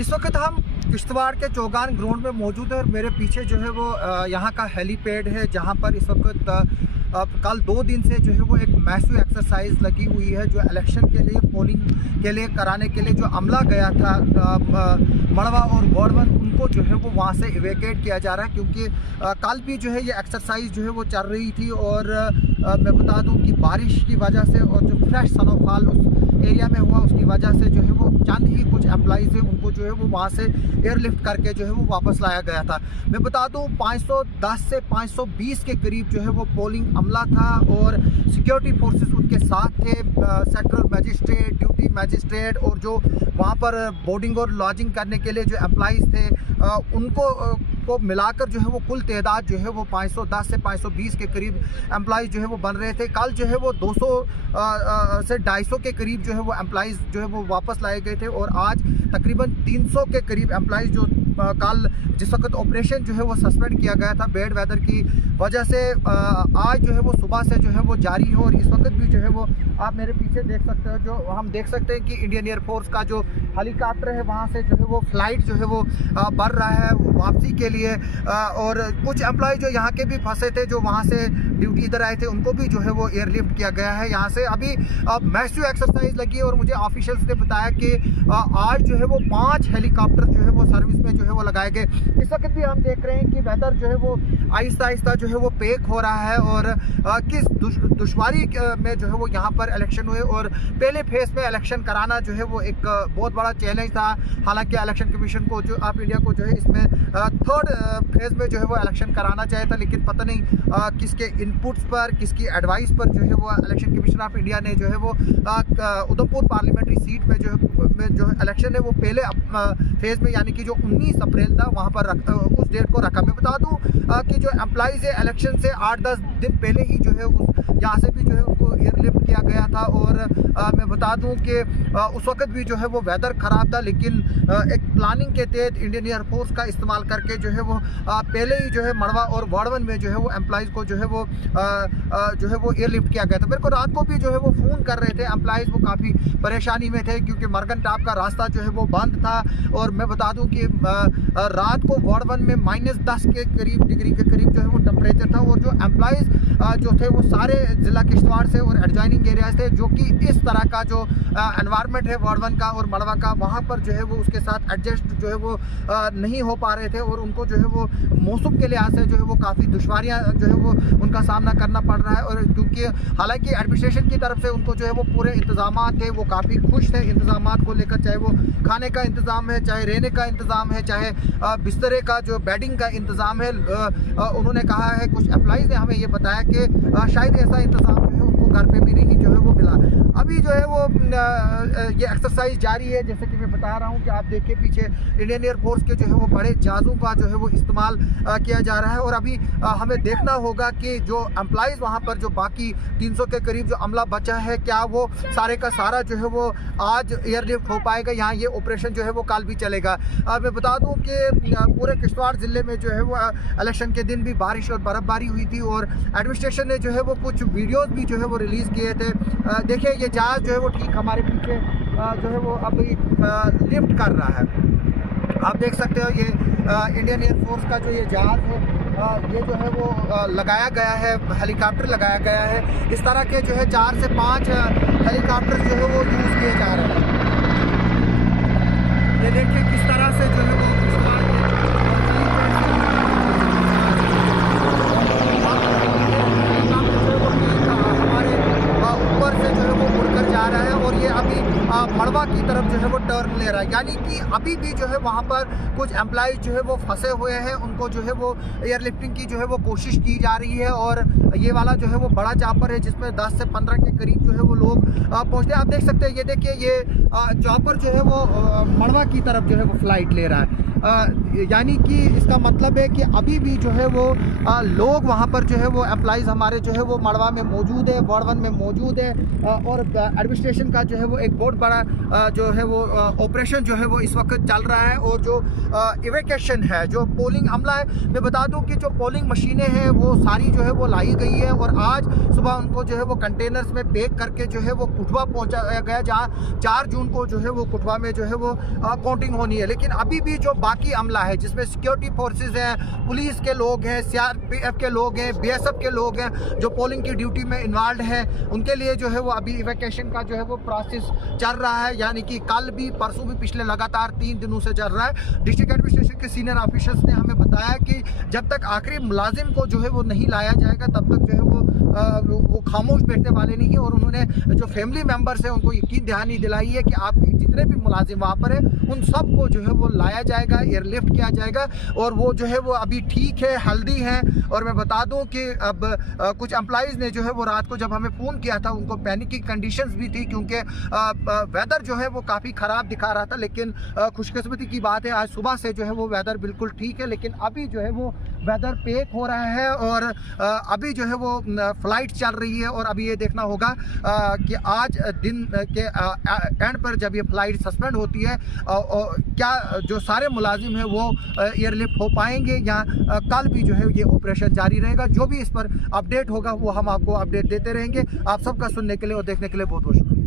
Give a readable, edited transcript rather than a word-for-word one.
इस वक्त हम किश्तवाड़ के चौगान ग्राउंड में मौजूद है और मेरे पीछे जो है वो यहाँ का हेलीपैड है, जहाँ पर इस वक्त कल 2 दिन से जो है वो एक मैसिव एक्सरसाइज लगी हुई है। जो इलेक्शन के लिए पोलिंग के लिए कराने के लिए जो अमला गया था मड़वा और वार्ड 1, उनको जो है वो वहाँ से इवैक्यूएट किया जा रहा है, क्योंकि कल भी जो है ये एक्सरसाइज जो है वो चल रही थी। और मैं बता दूं कि बारिश की वजह से और जो फ्रेश स्नोफॉल उस एरिया में हुआ उसकी वजह से जो है वो चंद ही कुछ एम्प्लॉइज़ है उनको जो है वो वहाँ से एयरलिफ्ट करके जो है वो वापस लाया गया था। मैं बता दूं 510 से 520 के करीब जो है वो पोलिंग अमला था और सिक्योरिटी फोर्सेस उनके साथ थे। सेक्टरल मजिस्ट्रेट, ड्यूटी मजिस्ट्रेट और जो वहाँ पर बोर्डिंग और लॉजिंग करने के लिए जो एम्प्लॉइज़ थे उनको मिलाकर जो है वो कुल तादाद जो है वो 510 से 520 के करीब एम्प्लॉइज़ जो है वो बन रहे थे। कल जो है वो 200 से 250 के करीब जो है वो एम्प्लॉइज़ जो है वो वापस लाए गए थे और आज तकरीबन 300 के करीब एम्प्लॉइज़ जो कल जिस वक्त ऑपरेशन जो है वो सस्पेंड किया गया था बैड वेदर की वजह से, आज जो है वो सुबह से जो है वो जारी है। और इस वक्त भी जो है वो आप मेरे पीछे देख सकते हो, जो हम देख सकते हैं कि इंडियन एयरफोर्स का जो हेलीकॉप्टर है वहाँ से जो है वो फ्लाइट जो है वो बढ़ रहा है वापसी के लिए। और कुछ एम्प्लॉय जो यहाँ के भी फंसे थे, जो वहाँ से ड्यूटी इधर आए थे, उनको भी जो है वो एयरलिफ्ट किया गया है यहाँ से। अभी मैसिव एक्सरसाइज लगी है और मुझे ऑफिशियल्स ने बताया कि आज जो है वो 5 हेलीकॉप्टर जो है वो सर्विस में जो है वो लगाए गए। इस वक्त भी हम देख रहे हैं कि वेदर जो है वो आहिस्ता आहिस्ता जो है वो पेक हो रहा है और किस दुश्वारी में जो है वो यहाँ पर इलेक्शन हुए। और पहले फेज में इलेक्शन कराना जो है वो एक बहुत बड़ा चैलेंज था। हालांकि इलेक्शन कमीशन को जो ऑफ इंडिया को जो है इसमें 3rd फेज में जो है वो इलेक्शन कराना चाहिए था, लेकिन पता नहीं किसके इनपुट्स पर, किसकी एडवाइस पर जो है वो इलेक्शन कमीशन ऑफ इंडिया ने जो है वो उधमपुर पार्लियामेंट्री सीट में जो इलेक्शन है वो पहले फेज में यानी कि जो 19 अप्रैल था वहाँ पर उस डेट को रखा। मैं बता दूं कि जो एम्प्लॉइज़ है इलेक्शन से 8-10 दिन पहले ही जो है यहाँ से भी जो है उनको एयरलिफ्ट किया गया था। और मैं बता दूं कि उस वक्त भी जो है वो वेदर ख़राब था, लेकिन एक प्लानिंग के तहत इंडियन एयरफोर्स का इस्तेमाल करके जो है वो पहले ही जो है मड़वा और वार्ड 1 में जो है वो एम्प्लॉइज़ को जो है वो एयरलिफ्ट किया गया था। मेरे को रात को भी जो है वो फ़ोन कर रहे थे एम्प्लॉइज़, वो काफ़ी परेशानी में थे क्योंकि मरगन टाप का रास्ता जो है वो बंद था। और मैं बता दूं कि रात को वार्ड 1 में -10 के करीब डिग्री के करीब जो है वो टेम्परेचर था। और जो एम्प्लॉइज़ जो थे वो सारे ज़िला किश्तवाड़ से और एडजॉइनिंग एरियाज थे, जो कि इस तरह का जो एनवायरनमेंट है वार्ड 1 का और मड़वा का, वहाँ पर जो है वो उसके साथ एडजस्ट जो है वो नहीं हो पा रहे थे। और उनको जो है वो मौसम के लिहाज से जो है वो काफ़ी दुश्वारियाँ जो है वो उनका सामना करना पड़ रहा है। और क्योंकि हालांकि एडमिनिस्ट्रेशन की तरफ से उनको जो है वो पूरे इंतजाम थे, वो काफ़ी खुश थे इंतजाम को लेकर, चाहे वो खाने का इंतज़ाम है, चाहे रहने का इंतज़ाम है, चाहे बिस्तरे का जो बेडिंग का इंतज़ाम है। उन्होंने कहा है, कुछ एम्प्लॉइज़ ने हमें ये बताया कि शायद ऐसा इंतज़ाम जो है उनको घर पे भी नहीं जो है वो मिला। अभी जो है वो ये एक्सरसाइज जारी है, जैसे कि मैं बता रहा हूँ कि आप देखिए पीछे इंडियन एयरफोर्स के जो है वो बड़े जहाज़ों का जो है वो इस्तेमाल किया जा रहा है। और अभी हमें देखना होगा कि जो एम्प्लॉइज़ वहाँ पर जो बाकी 300 के करीब जो अमला बचा है, क्या वो सारे का सारा जो है वो आज एयरलिफ्ट हो पाएगा। यहाँ ये ऑपरेशन जो है वो कल भी चलेगा। मैं बता दूँ कि पूरे किश्तवाड़ ज़िले में जो है वो इलेक्शन के दिन भी बारिश और बर्फ़बारी हुई थी और एडमिनिस्ट्रेशन ने जो है वो कुछ वीडियोज़ भी जो है वो रिलीज़ किए थे। देखिए ये जहाज़ जो है वो ठीक हमारे पीछे जो है वो अभी लिफ्ट कर रहा है। आप देख सकते हो ये इंडियन एयरफोर्स का जो ये जहाज़ है, ये जो है वो लगाया गया है, हेलीकॉप्टर लगाया गया है। इस तरह के जो है 4 से 5 हेलीकॉप्टर जो है वो यूज़ किए जा रहे हैं। ये देखिए किस तरह से जो है वो हमारे ऊपर से जो है वो उड़कर जा रहा है और ये अभी मड़वा की तरफ जो है वो टर्न ले रहा है। यानी कि अभी भी जो है वहाँ पर कुछ एम्प्लॉइज जो है वो फंसे हुए हैं, उनको जो है वो एयरलिफ्टिंग की जो है वो कोशिश की जा रही है। और ये वाला जो है वो बड़ा चॉपर है जिसमें 10 से 15 के करीब जो है वो लोग पहुँचते हैं। आप देख सकते हैं, ये देखिए ये चॉपर जो है वो मड़वा की तरफ जो है वो फ्लाइट ले रहा है। यानी कि इसका मतलब है कि अभी भी जो है वो लोग वहाँ पर जो है वो एम्प्लॉइज़ हमारे जो है वो मड़वा में मौजूद है, वार्ड 1 में मौजूद है। और एडमिनिस्ट्रेशन का जो है वो एक बहुत बड़ा जो है वो ऑपरेशन जो है वो इस वक्त चल रहा है। और जो इवैक्यूएशन है, जो पोलिंग अमला है, मैं बता दूं कि जो पोलिंग मशीनें हैं वो सारी जो है वो लाई गई है और आज सुबह उनको जो है वो कंटेनर्स में पैक करके जो है वो कुठवा पहुंचाया गया, जहां 4 जून को जो है वो कुठवा में जो है वो काउंटिंग होनी है। लेकिन अभी भी जो बाकी अमला है, जिसमें सिक्योरिटी फोर्सेज हैं, पुलिस के लोग हैं, CRPF के लोग हैं, BSF के लोग हैं, जो पोलिंग की ड्यूटी में इन्वॉल्व हैं, उनके लिए जो है वो अभी इवैक्यूएशन का जो है वो प्रोसेस चल रहा है। यानी कि कल भी, परसों भी, पिछले लगातार 3 दिनों से चल रहा है। डिस्ट्रिक्ट एडमिनिस्ट्रेशन के सीनियर ऑफिसर्स ने हमें बताया कि जब तक आखिरी मुलाजिम को जो है वो नहीं लाया जाएगा तब तक जो है वो खामोश बैठने वाले नहीं है। और उन्होंने जो फैमिली मेंबर्स हैं उनको यकीन दहानी दिलाई है कि आपके जितने भी मुलाजिम वहाँ पर हैं उन सबको जो है वो लाया जाएगा, एयरलिफ्ट किया जाएगा। और वो जो है वो अभी ठीक है, हेल्दी हैं। और मैं बता दूं कि अब कुछ एम्प्लॉइज़ ने जो है वो रात को जब हमें फ़ोन किया था, उनको पैनिक की कंडीशंस भी थी क्योंकि वेदर जो है वो काफ़ी ख़राब दिखा रहा था। लेकिन खुशकिस्मती की बात है आज सुबह से जो है वो वेदर बिल्कुल ठीक है। लेकिन अभी जो है वो वेदर पैक हो रहा है और अभी जो है वो फ़्लाइट चल रही है। और अभी ये देखना होगा कि आज दिन के एंड पर जब ये फ़्लाइट सस्पेंड होती है क्या जो सारे मुलाजिम हैं वो एयरलिफ्ट हो पाएंगे या कल भी जो है ये ऑपरेशन जारी रहेगा। जो भी इस पर अपडेट होगा वो हम आपको अपडेट देते रहेंगे। आप सबका सुनने के लिए और देखने के लिए बहुत बहुत शुक्रिया।